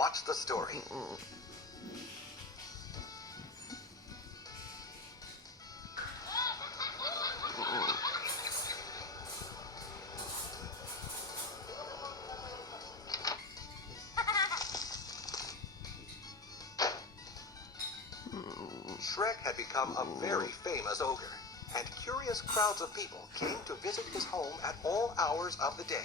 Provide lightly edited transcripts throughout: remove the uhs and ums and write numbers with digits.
watch the story. Shrek had become a very famous ogre, and curious crowds of people came to visit his home at all hours of the day.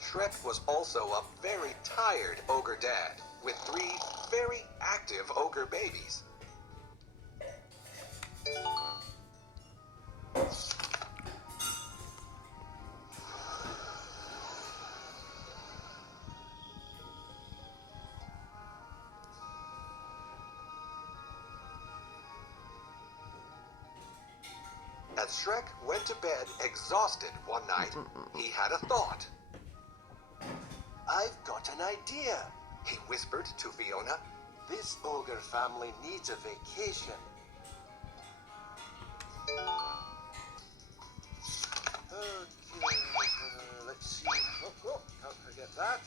Shrek was also a very tired ogre dad, with 3 very active ogre babies. As Shrek went to bed exhausted one night, he had a thought. I've got an idea. He whispered to Fiona. This ogre family needs a vacation. Okay, let's see. Oh, can't forget that.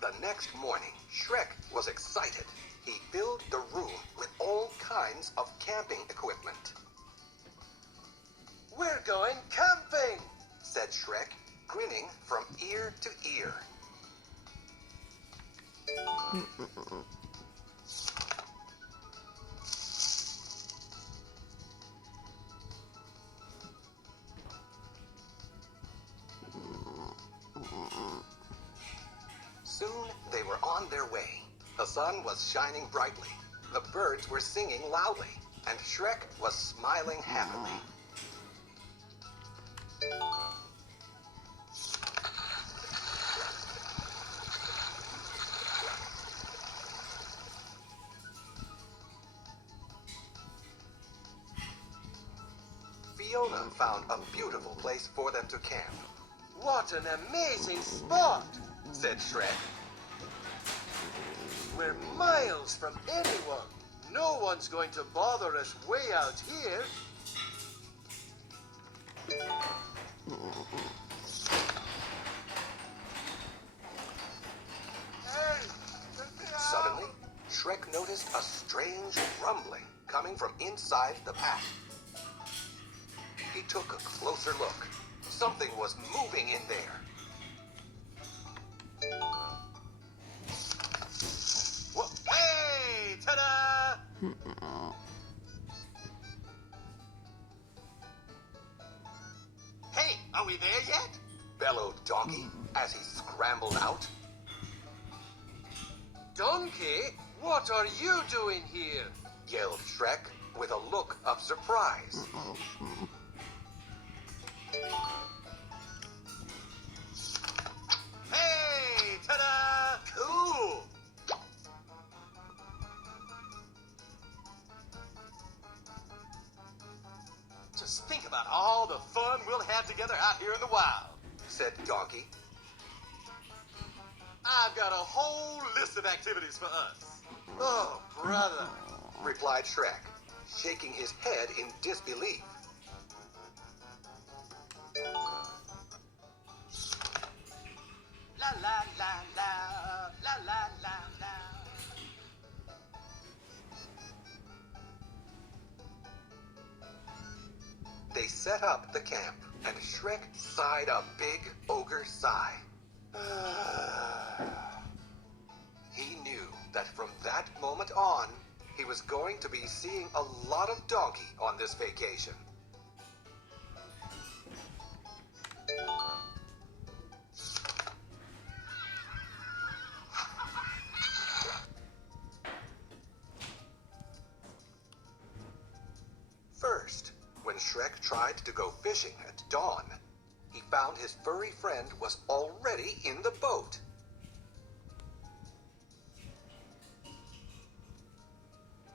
The next morning, Shrek was excited. He filled the room with all kinds of camping equipment. We're going camping, said Shrek, grinning from ear to ear. Soon they were on their way. The sun was shining brightly, the birds were singing loudly, and Shrek was smiling happily. Fiona found a beautiful place for them to camp. What an amazing spot, said Shrek. We're miles from anyone. No one's going to bother us way out here. Suddenly, Shrek noticed a strange rumbling coming from inside the pack. He took a closer look. Something was moving in there. Whoa, hey, ta-da! Hey, are we there yet? Bellowed Donkey as he scrambled out. Donkey, what are you doing here? Yelled Shrek with a look of surprise. Hey, ta-da! Cool! Just think about all the fun we'll have together out here in the wild, said Donkey. I've got a whole list of activities for us. Oh, brother, replied Shrek, shaking his head in disbelief. La la la la, la la la la. They set up the camp, and Shrek sighed a big ogre sigh. He knew that from that moment on, he was going to be seeing a lot of Donkey on this vacation. First, when Shrek tried to go fishing at dawn, he found his furry friend was already in the boat.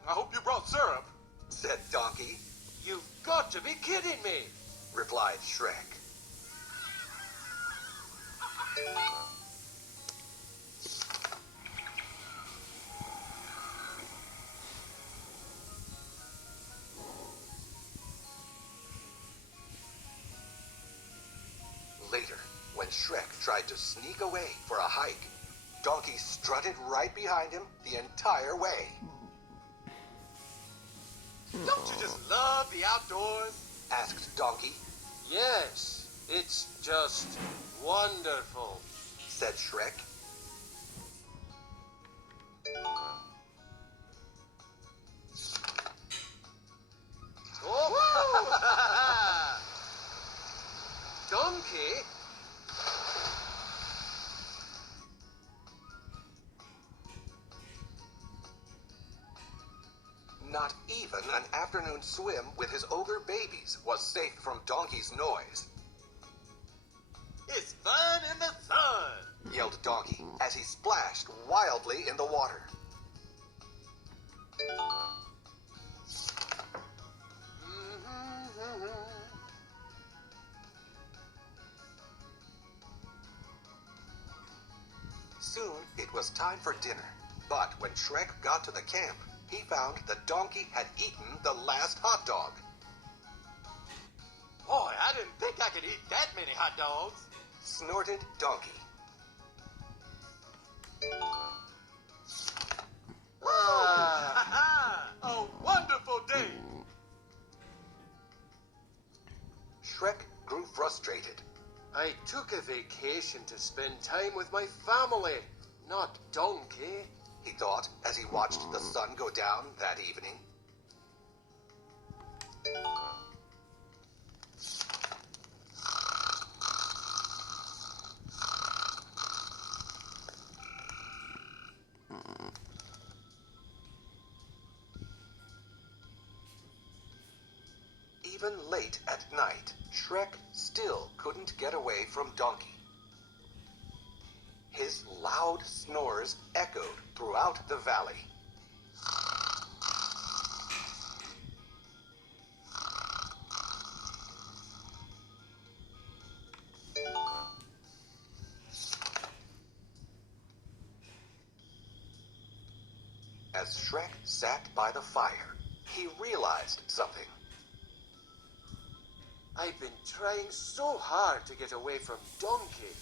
I hope you brought syrup, said Donkey. You've got to be kidding me, replied Shrek. Later, when Shrek tried to sneak away for a hike, Donkey strutted right behind him the entire way. Don't you just love the outdoors? Asked Donkey, Yes, it's just wonderful. said Shrek. Oh! Donkey? Not even an afternoon swim with his ogre babies was safe from Donkey's noise, It's fun in the sun. yelled Donkey as he splashed wildly in the water. Soon it was time for dinner, but when Shrek got to the camp, he found the donkey had eaten the last hot dog. Boy, I didn't think I could eat that many hot dogs. Snorted Donkey. Ah, A wonderful day. Shrek grew frustrated. I took a vacation to spend time with my family, not Donkey. He thought as he watched the sun go down that evening. Even late at night, Shrek still couldn't get away from Donkey. His loud snores echoed throughout the valley. As Shrek sat by the fire, he realized something. I've been trying so hard to get away from Donkey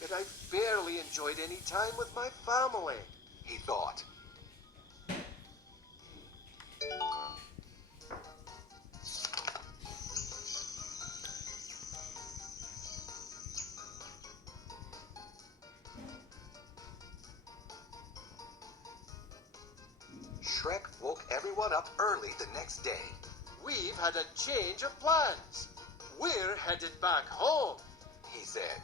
that I've barely enjoyed any time with my family. He thought. Shrek woke everyone up early the next day. We've had a change of plans. We're headed back home. He said.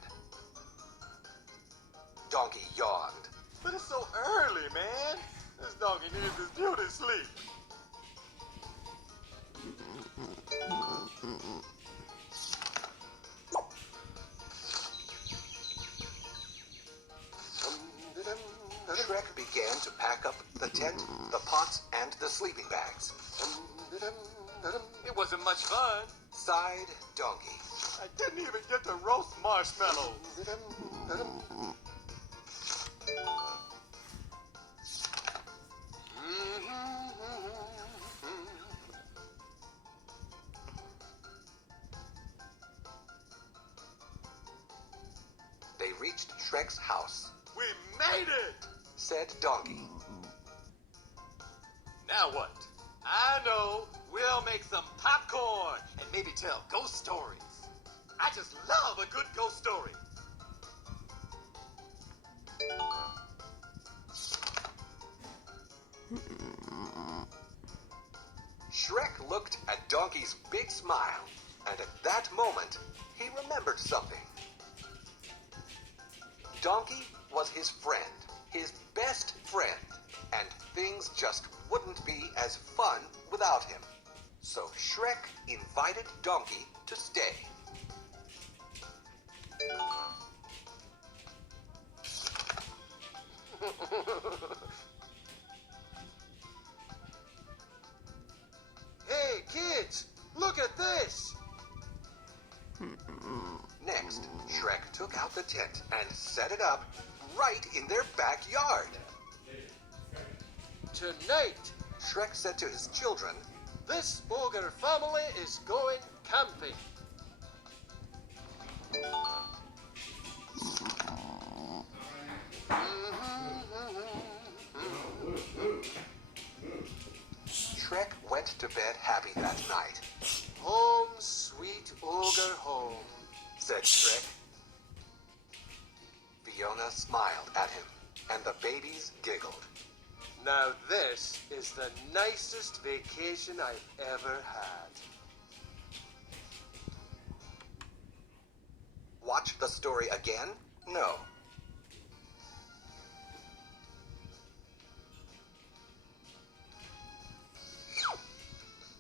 Donkey yawned. But it's so early, man. This donkey needs his beauty sleep. Shrek began to pack up the tent, the pots, and the sleeping bags. It wasn't much fun. Sighed Donkey. I didn't even get to roast marshmallows. They reached Shrek's house, We made it! said Donkey. Now what? I know. We'll make some popcorn and maybe tell ghost stories. I just love a good ghost story. Shrek looked at Donkey's big smile, and at that moment, he remembered something. Donkey was his friend, his best friend, and things just wouldn't be as fun without him. So Shrek invited Donkey to stay. Hey, kids, look at this. Next, Shrek took out the tent and set it up right in their backyard. Tonight, Shrek said to his children, this ogre family is going camping. Shrek went to bed happy that night, Home, sweet ogre, home. said Shrek. Fiona smiled at him, and the babies giggled. Now this is the nicest vacation I've ever had. Watch the story again? No.